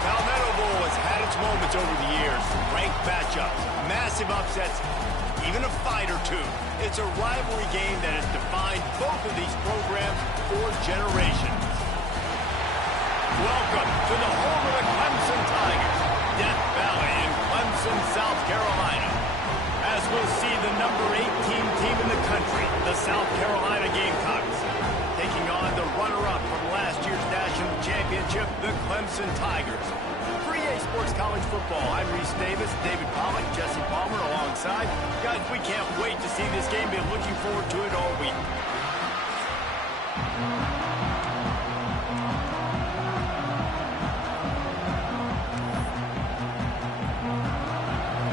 Palmetto Bowl has had its moments over the years. Ranked matchups, massive upsets, even a fight or two. It's a rivalry game that has defined both of these programs for generations. Welcome to the home of the Clemson Tigers, Death Valley in Clemson, South Carolina. As we'll see the number 18 team in the country, the South Carolina Gamecocks, taking on the runner-up from last year's national championship, the Clemson Tigers. For EA Sports College Football, I'm Reese Davis, David Pollack, Jesse Palmer alongside. Guys, we can't wait to see this game. Been looking forward to it all week.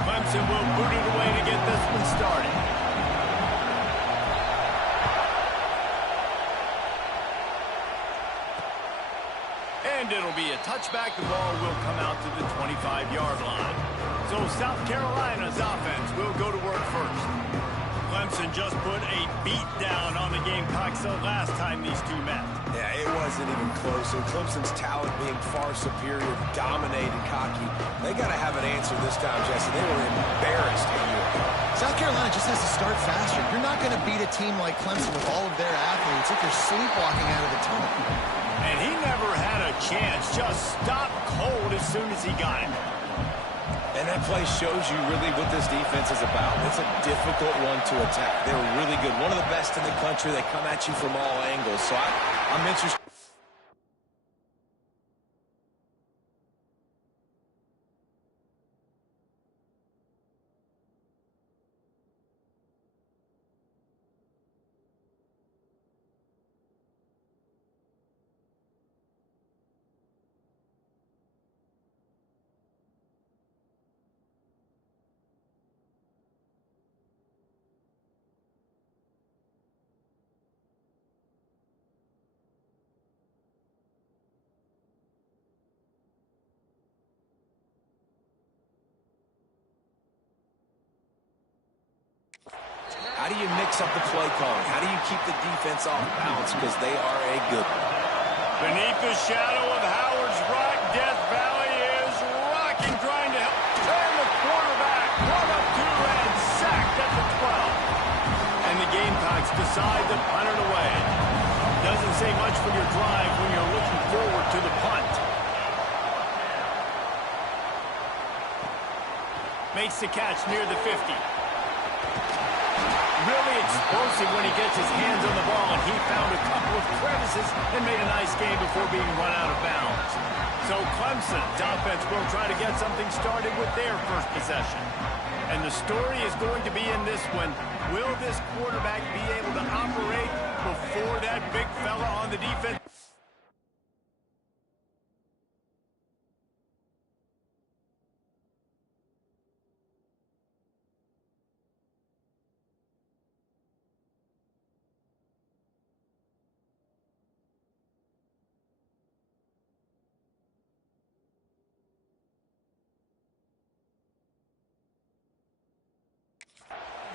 Clemson will boot it away to get this one started. And it'll be a touchback. The ball will come out to the 25-yard line. So South Carolina's offense will go to work first. Clemson just put a beat down on the Gamecocks the last time these two met. Yeah, it wasn't even close. And Clemson's talent being far superior, dominated, cocky. They got to have an answer this time, Jesse. They were embarrassed a year ago. South Carolina just has to start faster. You're not going to beat a team like Clemson with all of their athletes if they're sleepwalking out of the tunnel. And he never had a chance. Just stopped cold as soon as he got it. And that play shows you really what this defense is about. It's a difficult one to attack. They're really good. One of the best in the country. They come at you from all angles. So I'm interested. How do you mix up the play calling? How do you keep the defense off balance? Because they are a good one. Beneath the shadow of Howard's Rock, Death Valley is rocking, trying to help turn the quarterback. Run up two and sacked at the 12. And the Gamecocks decide to punt it away. Doesn't say much for your drive when you're looking forward to the punt. Makes the catch near the 50. Really explosive when he gets his hands on the ball, and he found a couple of crevices and made a nice game before being run out of bounds. So Clemson's offense will try to get something started with their first possession. And the story is going to be in this one. Will this quarterback be able to operate before that big fella on the defense?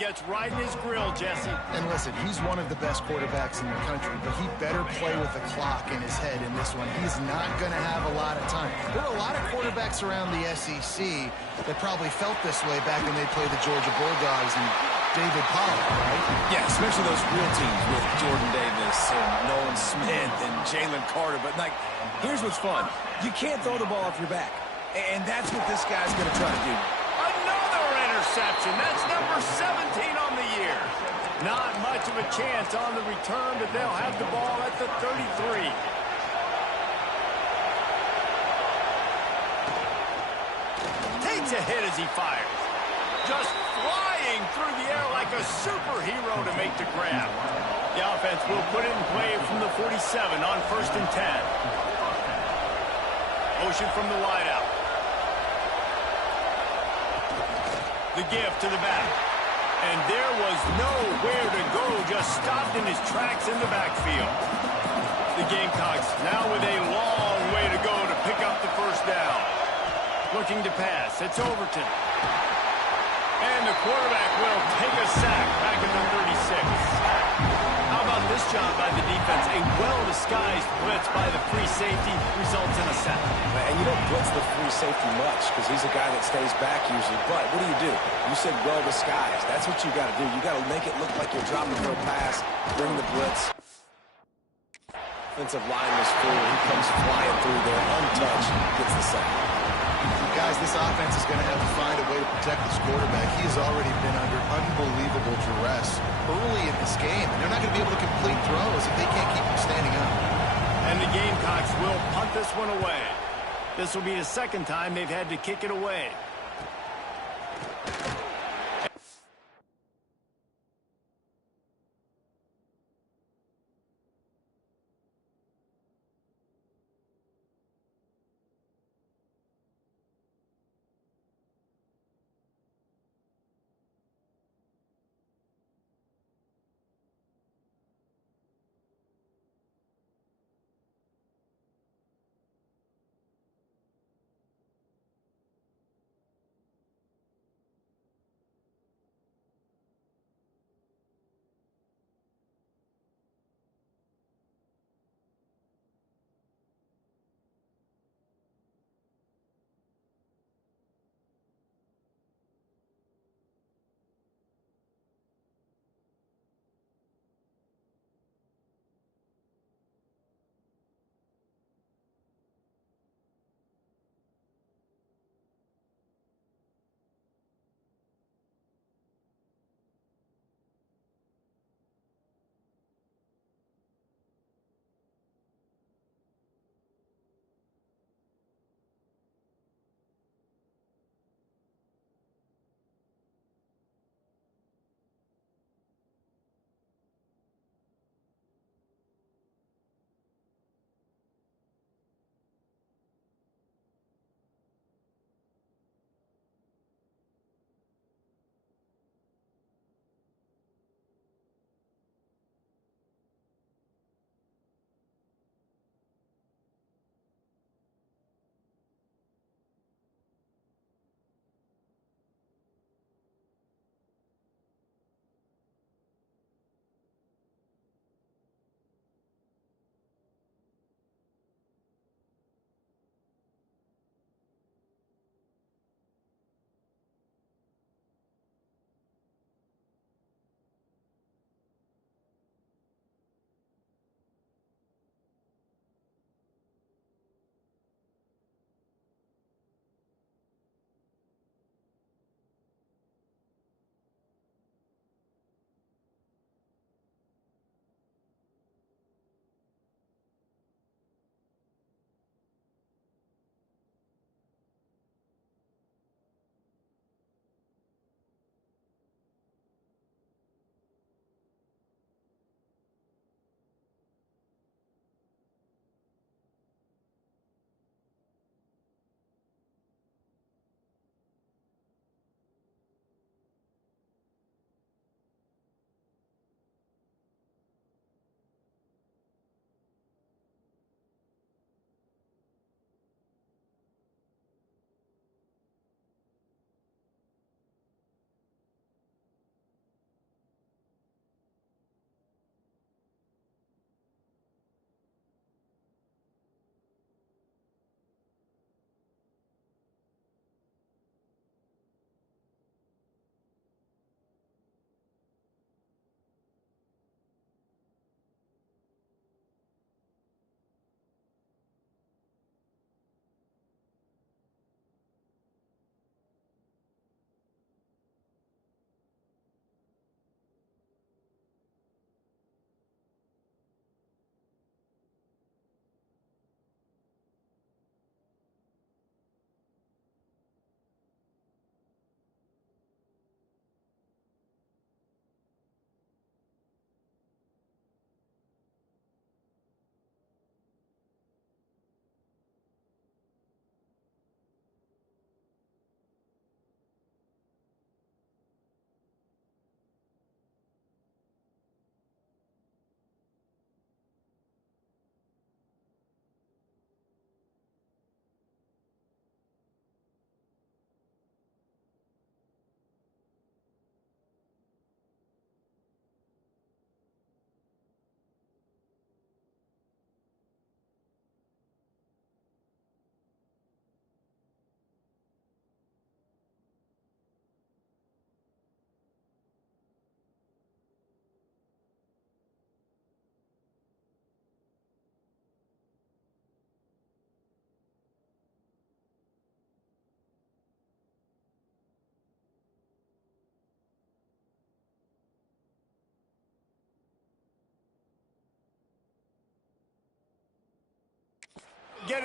Gets right in his grill, Jesse. And listen, he's one of the best quarterbacks in the country, but he better play with the clock in his head in this one. He's not going to have a lot of time. There are a lot of quarterbacks around the SEC that probably felt this way back when they played the Georgia Bulldogs and David Pollack, right? Yeah, especially those real teams with Jordan Davis and Nolan Smith and Jalen Carter. But, like, here's what's fun. You can't throw the ball off your back. And that's what this guy's going to try to do. Interception. That's number 17 on the year. Not much of a chance on the return, but they'll have the ball at the 33. Takes a hit as he fires. Just flying through the air like a superhero to make the grab. The offense will put it in play from the 47 on 1st and 10. Motion from the wideout. The give to the back. And there was nowhere to go, just stopped in his tracks in the backfield. The Gamecocks now with a long way to go to pick up the first down. Looking to pass. It's Overton. And the quarterback will take a sack back at the 36. How about this job by the defense? A well-disguised blitz by the free safety results in a sack. And you don't blitz wants the free safety much because he's a guy that stays back usually. But what do? You said well disguised. That's what you got to do. You got to make it look like you're dropping for a pass, bring the blitz. Offensive line was full. He comes flying through there, untouched, gets the sack. Guys, this offense is going to have to find a way to protect this quarterback. He has already been under unbelievable duress early in this game, and they're not going to be able to complete throws if they can't keep him standing up. And the Gamecocks will punt this one away. This will be the second time they've had to kick it away.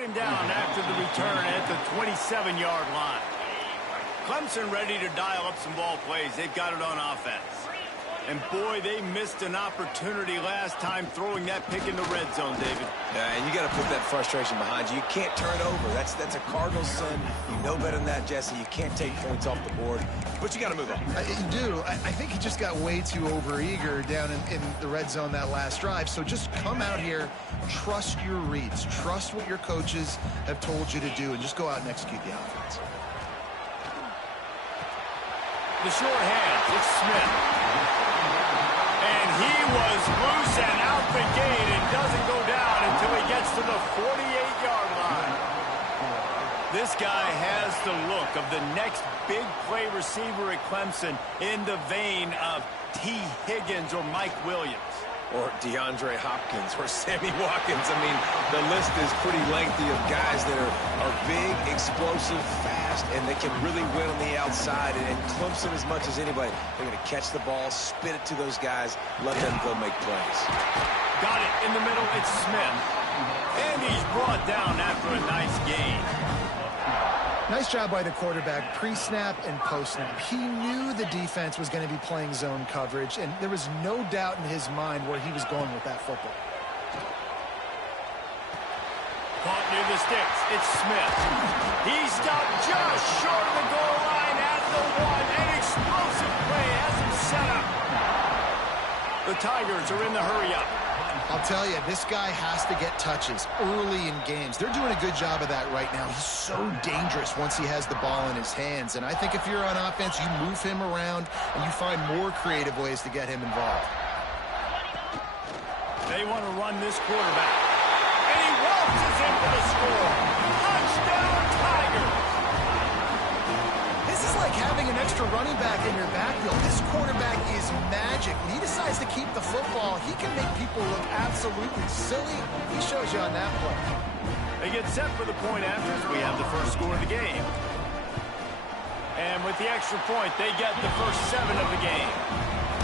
second down after the return at the 27-yard line. Clemson ready to dial up some ball plays. They've got it on offense. And, boy, they missed an opportunity last time throwing that pick in the red zone, David. Yeah, and you got to put that frustration behind you. You can't turn over. That's a cardinal sin. You know better than that, Jesse. You can't take points off the board. But you got to move on. You do. I think he just got way too overeager down in the red zone that last drive. So just come out here, trust your reads, trust what your coaches have told you to do, and just go out and execute the offense. The short hands, it's Smith. And he was loose and out the gate and doesn't go down until he gets to the 48-yard line. This guy has the look of the next big play receiver at Clemson in the vein of T. Higgins or Mike Williams. Or DeAndre Hopkins or Sammy Watkins. I mean, the list is pretty lengthy of guys that are big, explosive, fast, and they can really win on the outside. And Clemson, as much as anybody, they're going to catch the ball, spit it to those guys, let them go make plays. Got it in the middle, it's Smith. And he's brought down after a nice gain. Nice job by the quarterback, pre-snap and post-snap. He knew the defense was going to be playing zone coverage, and there was no doubt in his mind where he was going with that football. Caught near the sticks. It's Smith. He stopped just short of the goal line at the one. An explosive play has him set up. The Tigers are in the hurry-up. I'll tell you, this guy has to get touches early in games. They're doing a good job of that right now. He's so dangerous once he has the ball in his hands. And I think if you're on offense, you move him around and you find more creative ways to get him involved. They want to run this quarterback. And he waltzes in for the score. Touchdown, Tigers! This is like having an extra running back in your backfield. This quarterback is magic. When he decides to keep the football, he can make people look absolutely silly. He shows you on that play. They get set for the point after as we have the first score of the game. And with the extra point, they get the first 7 of the game.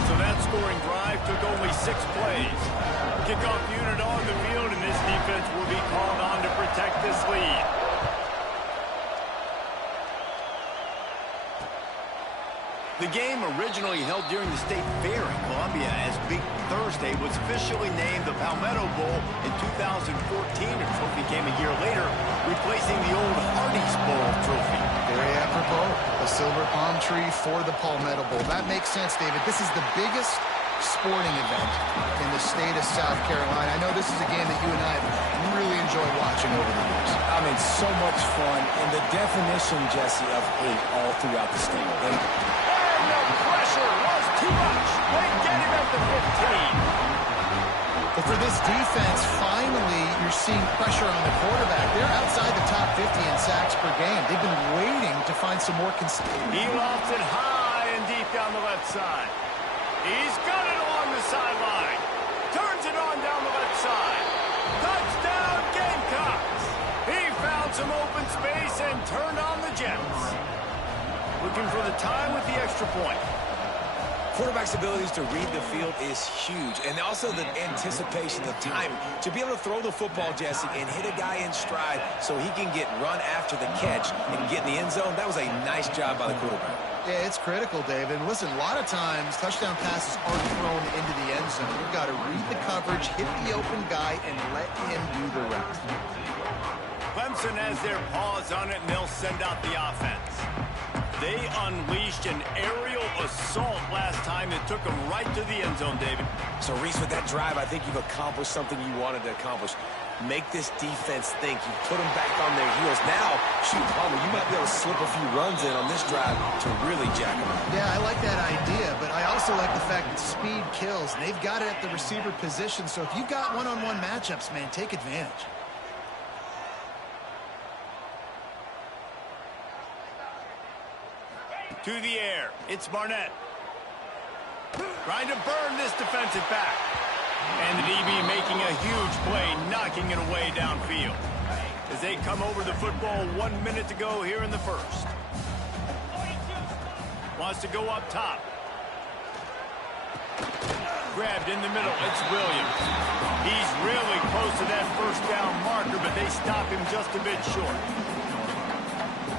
So that scoring drive took only 6 plays. Kickoff unit on the field, and this defense will be called on to protect this lead. The game, originally held during the State Fair in Columbia as Big Thursday, was officially named the Palmetto Bowl in 2014. A trophy came a year later, replacing the old Hardee's Bowl trophy. Very apropos, a silver palm tree for the Palmetto Bowl. That makes sense, David. This is the biggest sporting event in the state of South Carolina. I know this is a game that you and I have really enjoyed watching over the years. I mean, so much fun, and the definition, Jesse, of hate all throughout the state. And the pressure was too much. They get him at the 15. But for this defense, finally, you're seeing pressure on the quarterback. They're outside the top 50 in sacks per game. They've been waiting to find some more consistency. He lofts it high and deep down the left side. He's got it along the sideline. Turns it on down the left side. Touchdown, Gamecocks. He found some open space and turned on the Jets. Looking for the time with the extra point. Quarterback's abilities to read the field is huge, and also the anticipation, the timing. To be able to throw the football, Jesse, and hit a guy in stride so he can get run after the catch and get in the end zone, that was a nice job by the quarterback. Yeah, it's critical, David. And listen, a lot of times, touchdown passes aren't thrown into the end zone. You've got to read the coverage, hit the open guy, and let him do the rest. Clemson has their paws on it, and they'll send out the offense. They unleashed an aerial assault last time that took them right to the end zone, David. So, Reese, with that drive, I think you've accomplished something you wanted to accomplish. Make this defense think. You put them back on their heels. Now, shoot, Palmer, you might be able to slip a few runs in on this drive to really jack them up. Yeah, I like that idea, but I also like the fact that speed kills. They've got it at the receiver position, so if you've got one-on-one matchups, man, take advantage. To the air, it's Barnett. Trying to burn this defensive back. And the DB making a huge play, knocking it away downfield. As they come over the football 1 minute to go here in the first. Wants to go up top. Grabbed in the middle. It's Williams. He's really close to that first down marker, but they stop him just a bit short.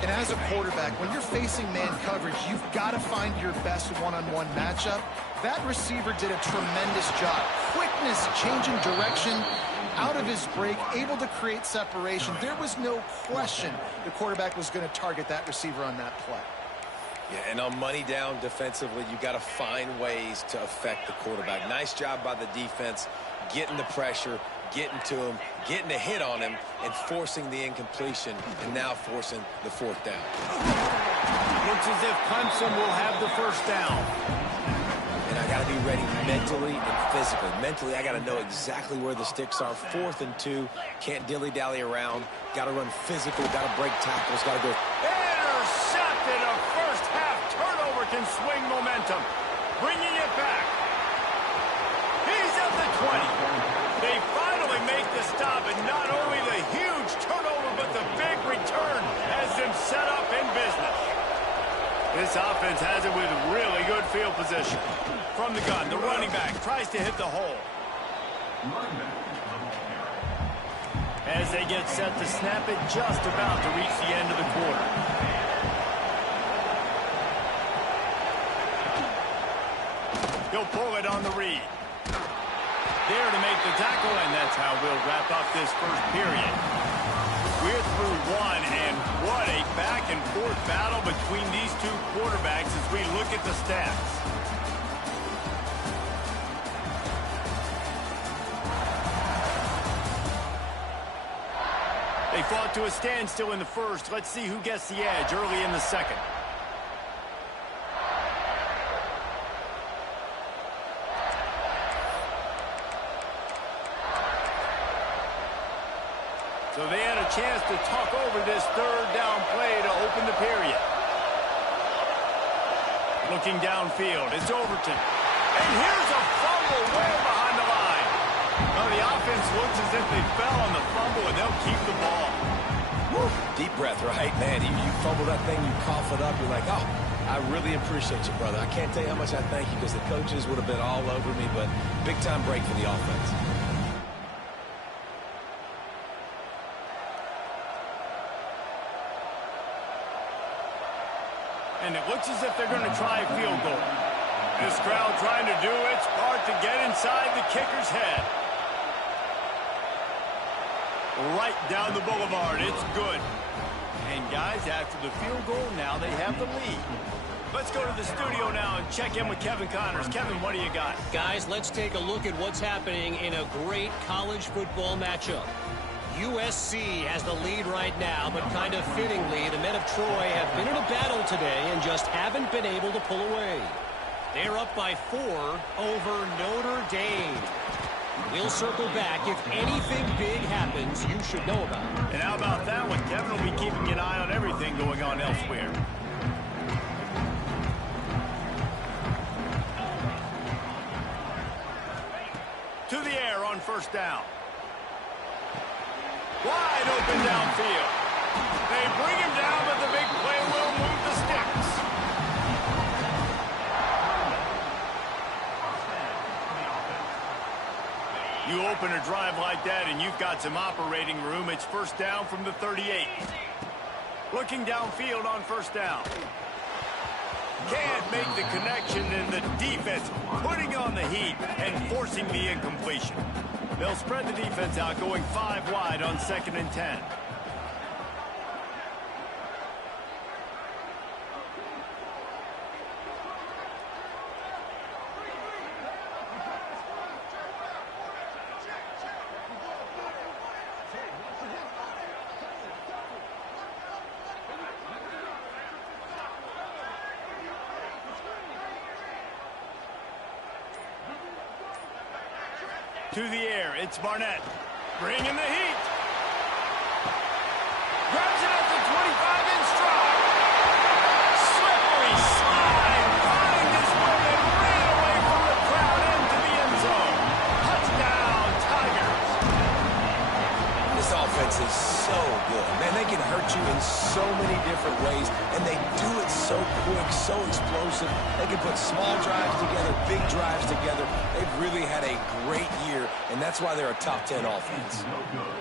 And as a quarterback, when you're facing man coverage, you've got to find your best one-on-one matchup. That receiver did a tremendous job. Quickness, changing direction, out of his break, able to create separation. There was no question the quarterback was going to target that receiver on that play. Yeah, and on money down defensively, you got to find ways to affect the quarterback. Nice job by the defense, getting the pressure, getting to him, getting a hit on him, and forcing the incompletion, and now forcing the fourth down. Looks as if Clemson will have the first down. And I got to be ready mentally and physically. Mentally, I got to know exactly where the sticks are. 4th and 2, can't dilly-dally around. Got to run physical, got to break tackles, got to go. Intercepted. A first-half turnover can swing momentum. Bringing it back. He's at the 20. They finally make the stop, and not only the huge turnover, but the big return has them set up in business. This offense has it with really good field position. From the gun, the running back tries to hit the hole. As they get set to snap it, just about to reach the end of the quarter. He'll pull it on the read. There to make the tackle, and that's how we'll wrap up this first period. We're through one, and what a back-and-forth battle between these two quarterbacks as we look at the stats. They fought to a standstill in the first. Let's see who gets the edge early in the second. So they had a chance to talk over this third down play to open the period. Looking downfield, it's Overton. And here's a fumble way behind the line. Well, the offense looks as if they fell on the fumble, and they'll keep the ball. Woo. Deep breath, right? Man, you fumble that thing, you cough it up, you're like, oh, I really appreciate you, brother. I can't tell you how much I thank you because the coaches would have been all over me, but big-time break for the offense. And it looks as if they're going to try a field goal. This crowd trying to do its part to get inside the kicker's head. Right down the boulevard. It's good. And guys, after the field goal, now they have the lead. Let's go to the studio now and check in with Kevin Connors. Kevin, what do you got? Guys, let's take a look at what's happening in a great college football matchup. USC has the lead right now, but kind of fittingly, the men of Troy have been in a battle today and just haven't been able to pull away. They're up by 4 over Notre Dame. We'll circle back. If anything big happens, you should know about it. And how about that one? Kevin will be keeping an eye on everything going on elsewhere. To the air on first down. Wide open downfield. They bring him down, but the big play will move the sticks. You open a drive like that, and you've got some operating room. It's first down from the 38. Looking downfield on first down. Can't make the connection, and the defense putting on the heat and forcing the incompletion. They'll spread the defense out, going 5 wide on 2nd and 10. To the air, it's Barnett. Bringing the heat. Grabs it at the 25 in stride. Slippery slide. Finds his way and ran away from the crowd into the end zone. Touchdown, Tigers. This offense is so good. Man, they can hurt you in so many different ways, and they do it so quick, so explosive. They can put small drives together, big drives together. They've really had a great year, and that's why they're a top 10 offense.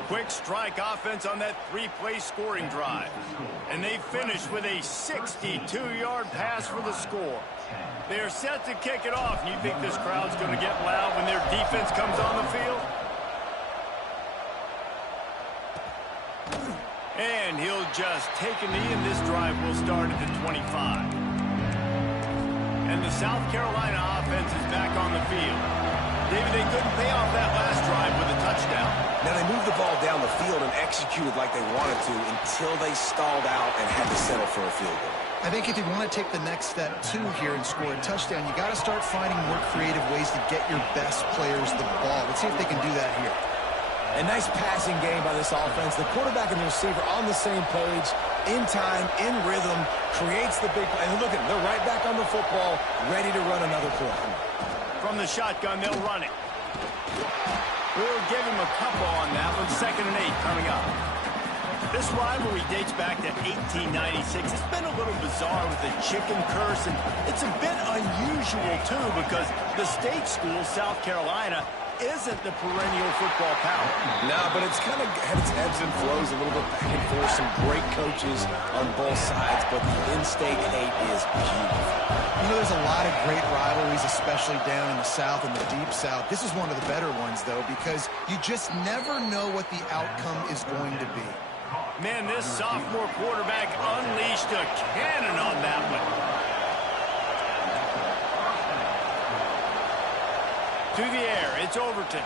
Quick strike offense on that three-play scoring drive. And they finish with a 62-yard pass for the score. They are set to kick it off, and you think this crowd's going to get loud when their defense comes on the field? And he'll just take a knee, and this drive will start at the 25. And the South Carolina offense is back on the field. David, they couldn't pay off that last drive with a touchdown. Now, they moved the ball down the field and executed like they wanted to until they stalled out and had to settle for a field goal. I think if you want to take the next step, too, here and score a touchdown, you got to start finding more creative ways to get your best players the ball. Let's see if they can do that here. A nice passing game by this offense. The quarterback and the receiver on the same page, in time, in rhythm, creates the big play. And look at them, they're right back on the football, ready to run another play. From the shotgun, they'll run it. We'll give him a couple on that one. 2nd and 8 coming up. This rivalry dates back to 1896. It's been a little bizarre with the chicken curse, and it's a bit unusual, too, because the state school, South Carolina, isn't the perennial football power. No, but it's kind of had its ebbs and flows a little bit back and forth. Some great coaches on both sides, but the in-state hate is beautiful. You know, there's a lot of great rivalries, especially down in the South and the Deep South. This is one of the better ones, though, because you just never know what the outcome is going to be. Man, this sophomore quarterback unleashed a cannon on that one. To the air, it's Overton.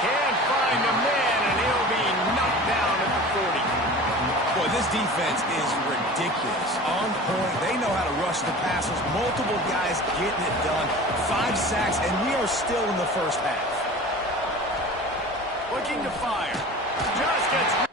Can't find a man, and he'll be knocked down at the 40. Boy, this defense is ridiculous. On point, they know how to rush the passers. Multiple guys getting it done. 5 sacks, and we are still in the first half. Looking to fire. Just gets...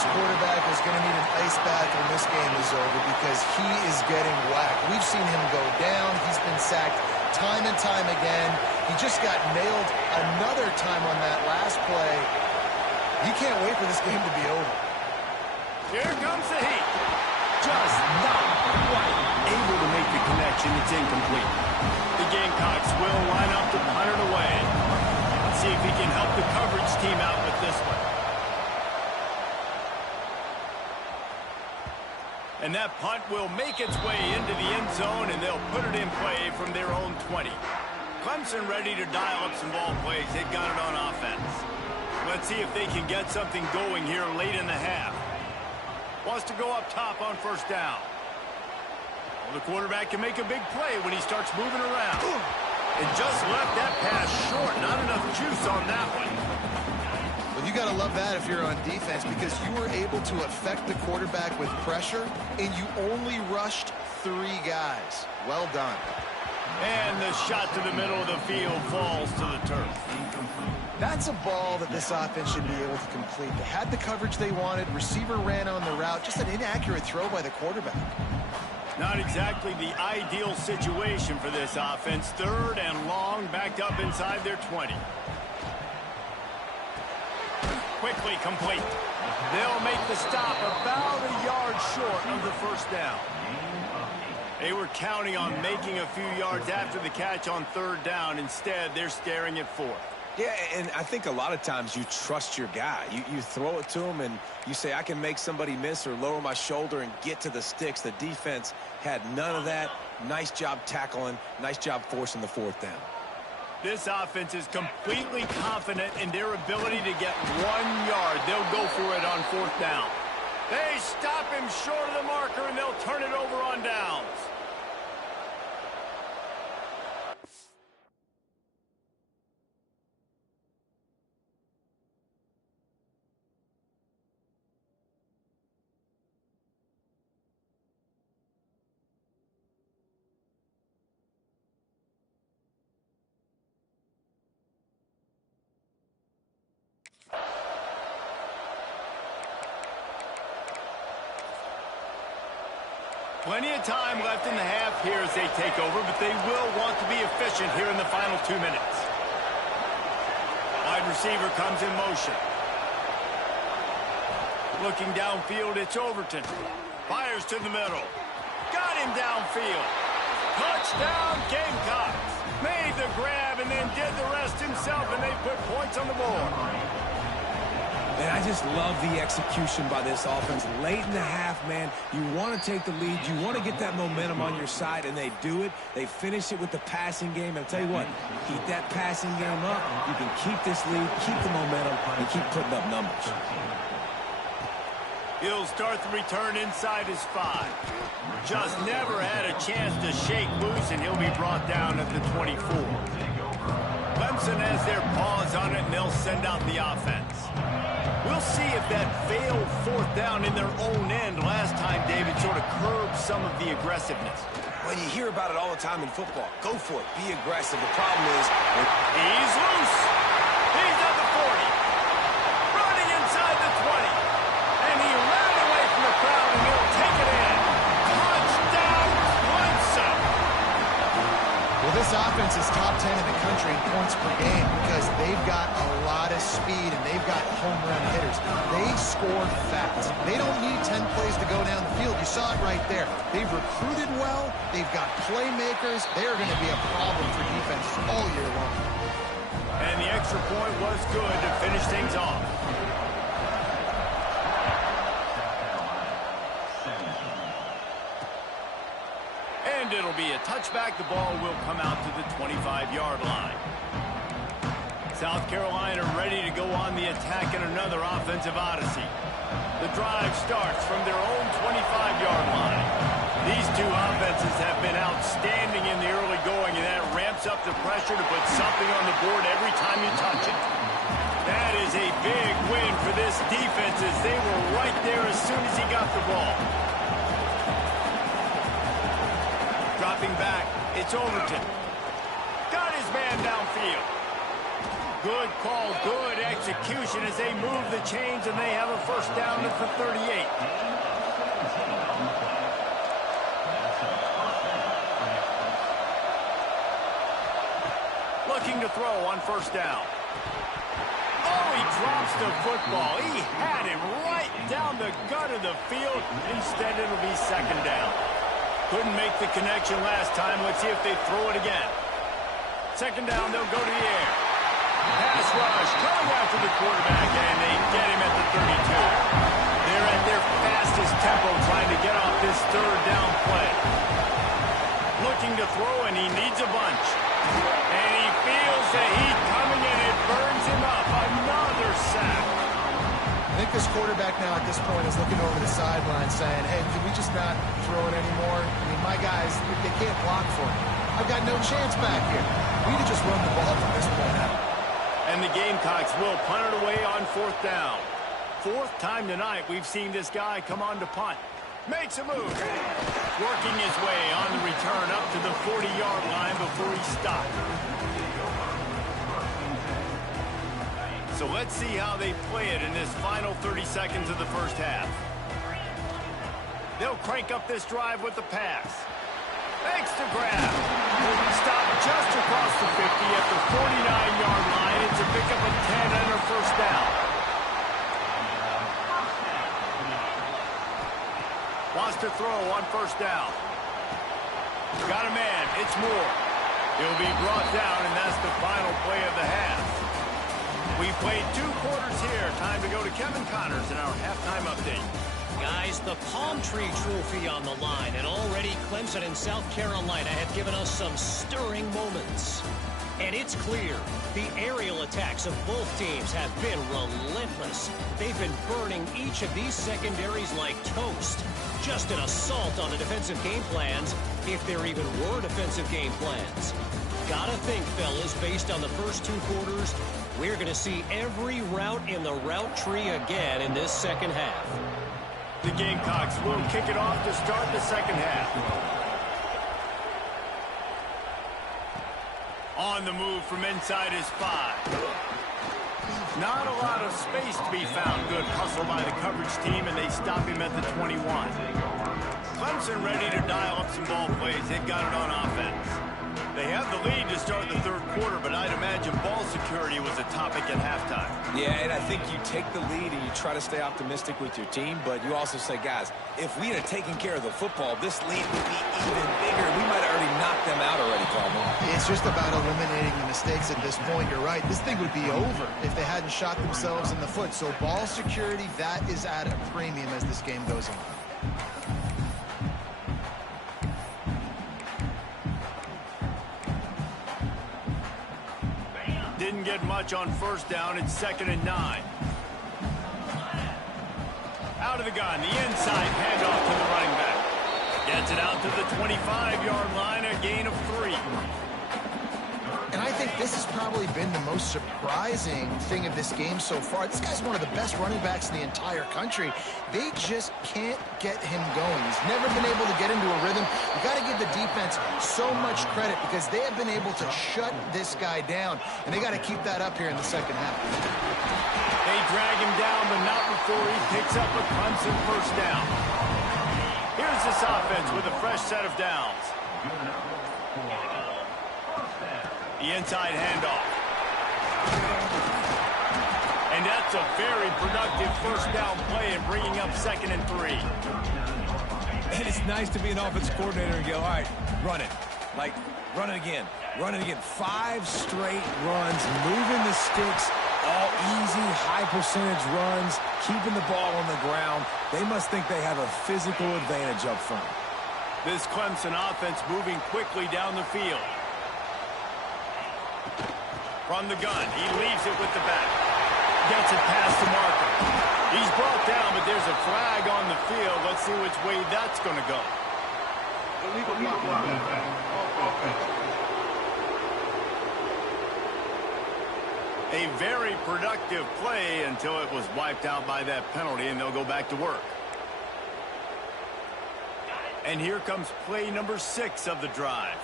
this quarterback is going to need an ice bath when this game is over because he is getting whacked. We've seen him go down. He's been sacked time and time again. He just got nailed another time on that last play. He can't wait for this game to be over. Here comes the heat. Just not quite able to make the connection. It's incomplete. The Gamecocks will line up to punt it away. Let's see if he can help the coverage team out with this one. And that punt will make its way into the end zone, and they'll put it in play from their own 20. Clemson ready to dial up some ball plays. They've got it on offense. Let's see if they can get something going here late in the half. Wants to go up top on first down. Well, the quarterback can make a big play when he starts moving around. And just left that pass short. Not enough juice on that one. Well, you got to love that if you're on defense because you were able to affect the quarterback with pressure, and you only rushed 3 guys. Well done. And the shot to the middle of the field falls to the turf. That's a ball that this offense should be able to complete. They had the coverage they wanted. Receiver ran on the route. Just an inaccurate throw by the quarterback. Not exactly the ideal situation for this offense. 3rd and long, backed up inside their 20. Quickly complete. They'll make the stop about a yard short of the first down. They were counting on making a few yards after the catch on 3rd down. Instead, they're staring at 4th. Yeah, and I think a lot of times you trust your guy. You throw it to him and you say, I can make somebody miss or lower my shoulder and get to the sticks. The defense had none of that. Nice job tackling. Nice job forcing the 4th down. This offense is completely confident in their ability to get 1 yard. They'll go for it on 4th down. They stop him short of the marker, and they'll turn it over on downs. Plenty of time left in the half here as they take over, but they will want to be efficient here in the final 2 minutes. Wide receiver comes in motion. Looking downfield, it's Overton. Fires to the middle. Got him downfield. Touchdown, Gamecocks. Made the grab and then did the rest himself, and they put points on the board. And I just love the execution by this offense. Late in the half, man, you want to take the lead. You want to get that momentum on your side, and they do it. They finish it with the passing game. And I'll tell you what, keep that passing game up. You can keep this lead, keep the momentum, and keep putting up numbers. He'll start the return inside his 5. Just never had a chance to shake loose, and he'll be brought down at the 24. Clemson has their paws on it, and they'll send out the offense. We'll see if that failed 4th down in their own end last time, David, sort of curbed some of the aggressiveness. Well, you hear about it all the time in football. Go for it. Be aggressive. The problem is... He's loose. He's at the 40. Running inside the 20. And he ran away from the crowd, and he'll take it in. Touchdown, Clemson. Well, this offense is top 10 in the country in points per game because they've got a lot of speed and they've got home run hitters. They score fast. They don't need 10 plays to go down the field. You saw it right there. They've recruited well. They've got playmakers. They're going to be a problem for defenses all year long. And the extra point was good to finish things off. And it'll be a touchback. The ball will come out to the 25-yard line. South Carolina ready to go on the attack in another offensive odyssey. The drive starts from their own 25-yard line. These two offenses have been outstanding in the early going, and that ramps up the pressure to put something on the board every time you touch it. That is a big win for this defense as they were right there as soon as he got the ball. Dropping back, it's Overton. Got his man downfield. Good call, good execution as they move the chains, and they have a first down at the 38. Looking to throw on first down. Oh, he drops the football. He had him right down the gut of the field. Instead, it'll be second down. Couldn't make the connection last time. Let's see if they throw it again. Second down, they'll go to the air. Pass rush, coming after the quarterback, and they get him at the 32. They're at their fastest tempo trying to get off this third down play. Looking to throw, and he needs a bunch. And he feels the heat coming, and it burns him up. Another sack. I think this quarterback now at this point is looking over the sideline saying, hey, can we just not throw it anymore? I mean, my guys, they can't block for me. I've got no chance back here. We need to just run the ball from this point out. And the Gamecocks will punt it away on fourth down. Fourth time tonight we've seen this guy come on to punt. Makes a move. Working his way on the return up to the 40-yard line before he stopped. So let's see how they play it in this final 30 seconds of the first half. They'll crank up this drive with the pass. Thanks to grab. Stop just across the 50 at the 49-yard line. It's a pickup of 10 and a first down. Wants to throw on first down. Got a man. It's Moore. He'll be brought down, and that's the final play of the half. We played 2 quarters here. Time to go to Kevin Connors in our halftime update. Guys, the Palm Tree Trophy on the line, and already Clemson and South Carolina have given us some stirring moments. And it's clear, the aerial attacks of both teams have been relentless. They've been burning each of these secondaries like toast. Just an assault on the defensive game plans, if there even were defensive game plans. Gotta think, fellas, based on the first 2 quarters, we're going to see every route in the route tree again in this second half. The Gamecocks will kick it off to start the second half. On the move from inside his 5. Not a lot of space to be found. Good hustle by the coverage team, and they stop him at the 21. Clemson ready to dial up some ball plays. They've got it on offense. They have the lead to start the third quarter, but I'd imagine ball security was a topic at halftime. Yeah, and I think you take the lead and you try to stay optimistic with your team, but you also say, guys, if we had taken care of the football, this lead would be even bigger. We might have already knocked them out already, Coleman. It's just about eliminating the mistakes at this point. You're right. This thing would be over if they hadn't shot themselves in the foot. So ball security, that is at a premium as this game goes on. Didn't get much on first down. It's 2nd and 9. Out of the gun, the inside handoff to the running back. Gets it out to the 25-yard line, a gain of 3. And I think this has probably been the most surprising thing of this game so far. This guy's one of the best running backs in the entire country. They just can't get him going. He's never been able to get into a rhythm. You got to give the defense so much credit because they have been able to shut this guy down, and they got to keep that up here in the second half. They drag him down, but not before he picks up a Clemson first down. Here's this offense with a fresh set of downs. The inside handoff. And that's a very productive first down play and bringing up 2nd and 3. And it's nice to be an offensive coordinator and go, all right, run it. Like, run it again. Run it again. 5 straight runs, moving the sticks, all easy, high percentage runs, keeping the ball on the ground. They must think they have a physical advantage up front. This Clemson offense moving quickly down the field. From the gun, he leaves it with the back. Gets it past the marker. He's brought down, but there's a flag on the field. Let's see which way that's going to go. A very productive play until it was wiped out by that penalty, and they'll go back to work. And here comes play number 6 of the drive.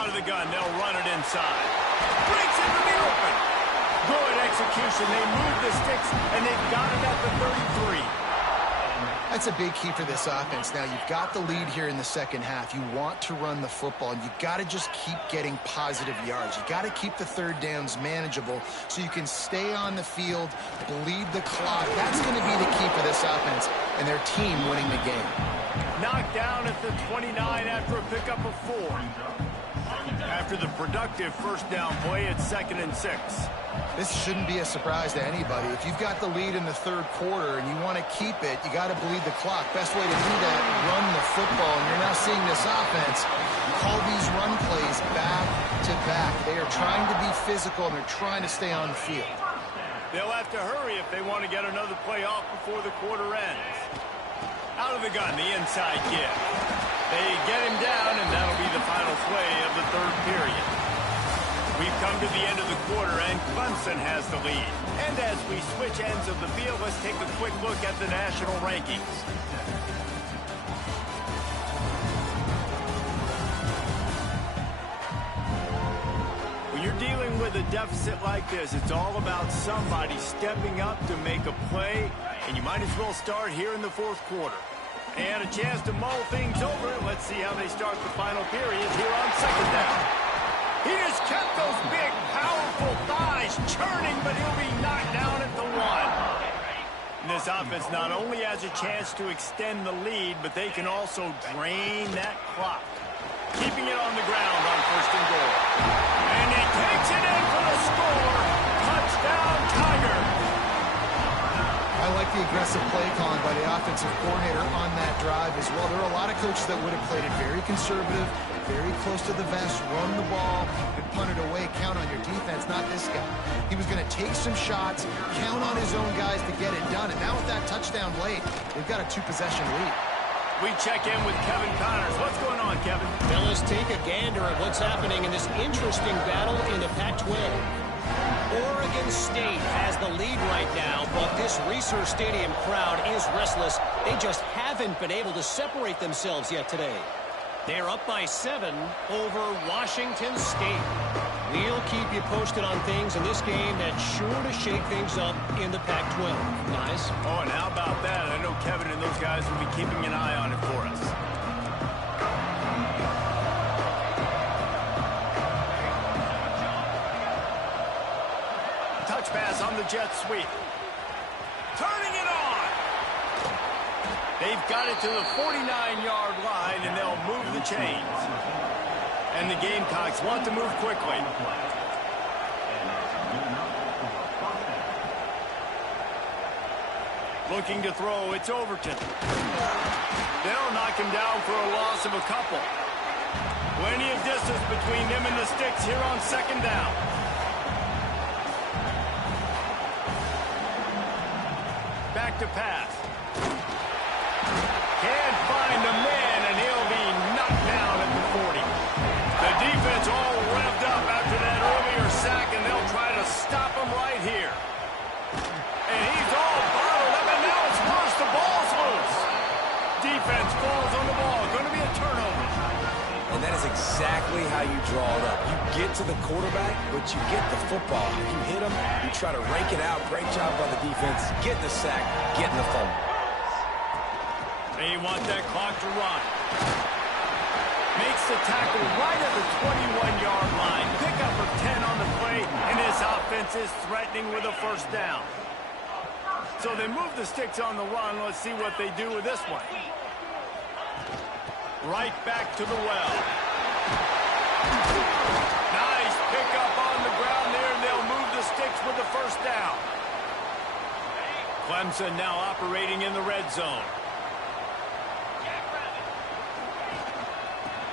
Out of the gun, they'll run it inside. Breaks into the open. Good execution. They move the sticks, and they've got it at the 33. That's a big key for this offense. Now, you've got the lead here in the second half. You want to run the football, and you've got to just keep getting positive yards. You've got to keep the third downs manageable so you can stay on the field, bleed the clock. That's going to be the key for this offense and their team winning the game. Knocked down at the 29 after a pickup of 4. After the productive first down play, it's 2nd and 6. This shouldn't be a surprise to anybody. If you've got the lead in the third quarter and you want to keep it, you got to bleed the clock. Best way to do that, run the football. And you're now seeing this offense call these run plays back to back. They are trying to be physical, and they're trying to stay on the field. They'll have to hurry if they want to get another play off before the quarter ends. Out of the gun, the inside give. They get him down, and that'll be the final play of the third period. We've come to the end of the quarter, and Clemson has the lead. And as we switch ends of the field, let's take a quick look at the national rankings. When you're dealing with a deficit like this, it's all about somebody stepping up to make a play, and you might as well start here in the fourth quarter. And a chance to mull things over. Let's see how they start the final period here on second down. He just kept those big, powerful thighs churning, but he'll be knocked down at the 1. And this offense not only has a chance to extend the lead, but they can also drain that clock. Keeping it on the ground on 1st and goal. And he takes it in for the score. Touchdown, Tiger. I like the aggressive play calling by the offensive coordinator on that drive as well. There are a lot of coaches that would have played it very conservative, very close to the vest, run the ball, and punt it away, count on your defense, not this guy. He was going to take some shots, count on his own guys to get it done, and now with that touchdown late, they've got a 2-possession lead. We check in with Kevin Connors. What's going on, Kevin? Fellas, take a gander at what's happening in this interesting battle in the Pac-12. Oregon State has the lead right now, but this Reser Stadium crowd is restless. They just haven't been able to separate themselves yet today. They're up by 7 over Washington State. We'll keep you posted on things in this game that's sure to shake things up in the Pac-12. Guys? Oh, and how about that? I know Kevin and those guys will be keeping an eye on it for us. Touch pass on the jet sweep. Turning it on. They've got it to the 49-yard line, and they'll move the chains. And the Gamecocks want to move quickly. Looking to throw, it's Overton. They'll knock him down for a loss of a couple. Plenty of distance between them and the sticks here on second down. Back to pass. Can't find the man, and he'll be knocked down at the 40. The defense all revved up after that earlier sack, and they'll try to stop him right here. And he's all bottled up, and now it's worse. The ball's loose. Defense falls on the ball. Going to be a turnover. And that is exactly how you draw it up. You get to the quarterback, but you get the football. You hit him, you try to rake it out. Great job by the defense. Getting the sack, getting the fumble. They want that clock to run. Makes the tackle right at the 21-yard line. Pickup of 10 on the play, and this offense is threatening with a first down. So they move the sticks on the run. Let's see what they do with this one. Right back to the well. Nice pickup on the ground there, and they'll move the sticks with the first down. Clemson now operating in the red zone.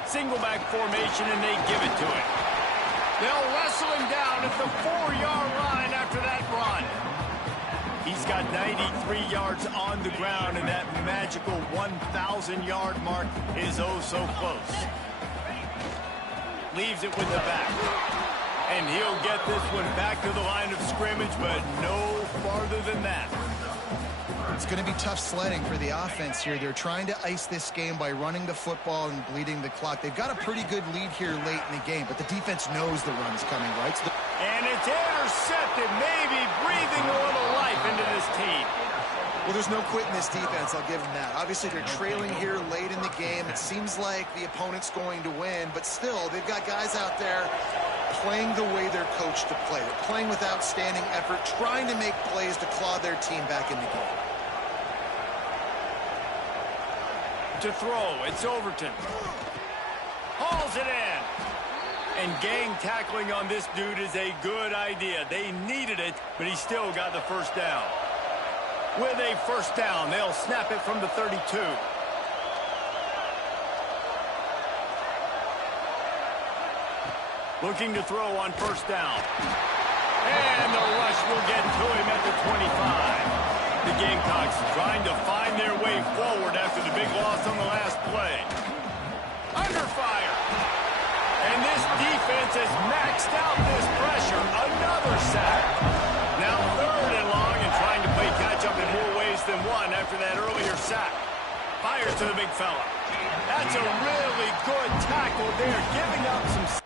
Single back formation, and they give it to him. They'll wrestle him down at the 4-yard line after that run. He's got 93 yards on the ground, and that magical 1,000-yard mark is oh so close. Leaves it with the back. And he'll get this one back to the line of scrimmage, but no farther than that. It's going to be tough sledding for the offense here. They're trying to ice this game by running the football and bleeding the clock. They've got a pretty good lead here late in the game, but the defense knows the run's coming, right? And it's intercepted, maybe breathing a little life into this team. Well, there's no quitting this defense, I'll give them that. Obviously, they're trailing here late in the game. It seems like the opponent's going to win, but still, they've got guys out there playing the way they're coached to play. They're playing with outstanding effort, trying to make plays to claw their team back in the game. To throw, it's Overton. Hauls it in. And gang tackling on this dude is a good idea. They needed it, but he still got the first down. With a first down, they'll snap it from the 32. Looking to throw on first down. And the rush will get to him at the 25. The Gamecocks trying to find their way forward after the big loss on the last play. Under fire. And this defense has maxed out this pressure. Another sack. Now third and long and trying to play catch-up in more ways than one after that earlier sack. Fires to the big fella. That's a really good tackle there, giving up some...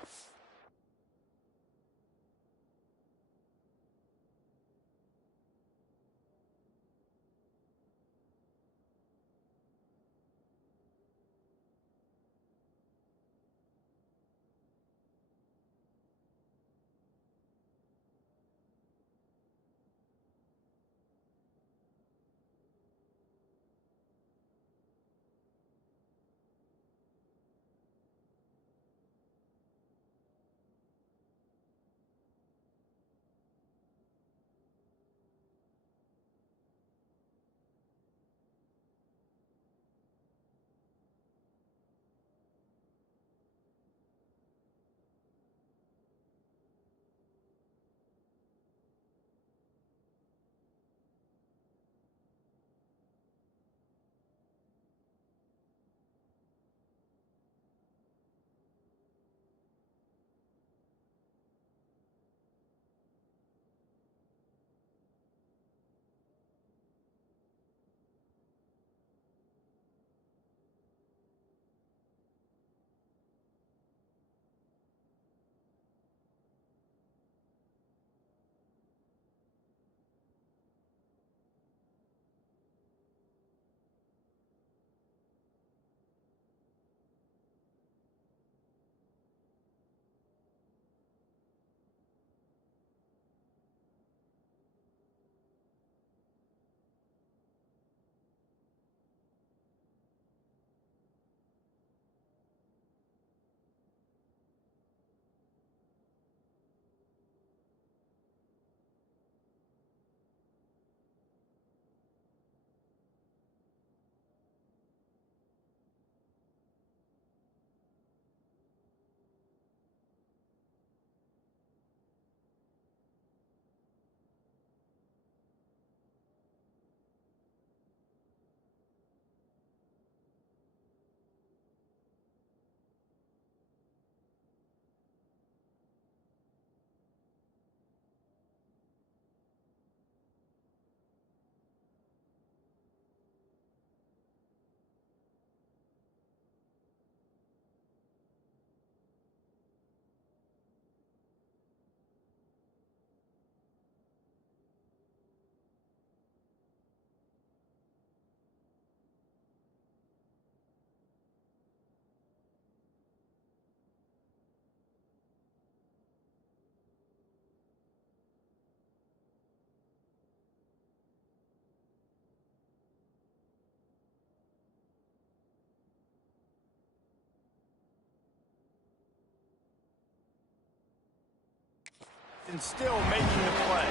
And still making the play.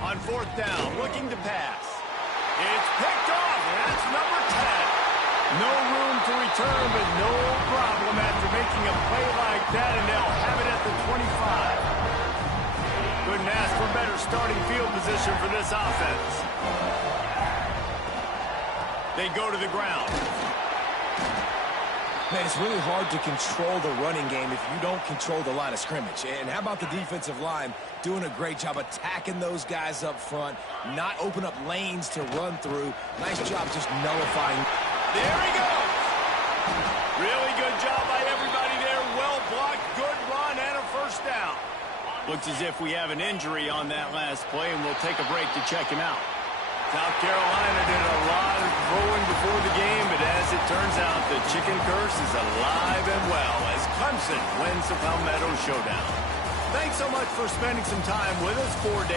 On fourth down, looking to pass. It's picked off, and that's number 10. No room to return, but no problem after making a play like that, and they'll have it at the 25. Couldn't ask for better starting field position for this offense. They go to the ground. Man, it's really hard to control the running game if you don't control the line of scrimmage. And how about the defensive line doing a great job attacking those guys up front, not open up lanes to run through. Nice job just nullifying. There he goes. Really good job by everybody there. Well blocked, good run, and a first down. Looks as if we have an injury on that last play, and we'll take a break to check him out. South Carolina did a lot of throwing before the game, but as it turns out, the chicken curse is alive and well as Clemson wins the Palmetto Showdown. Thanks so much for spending some time with us 4 days.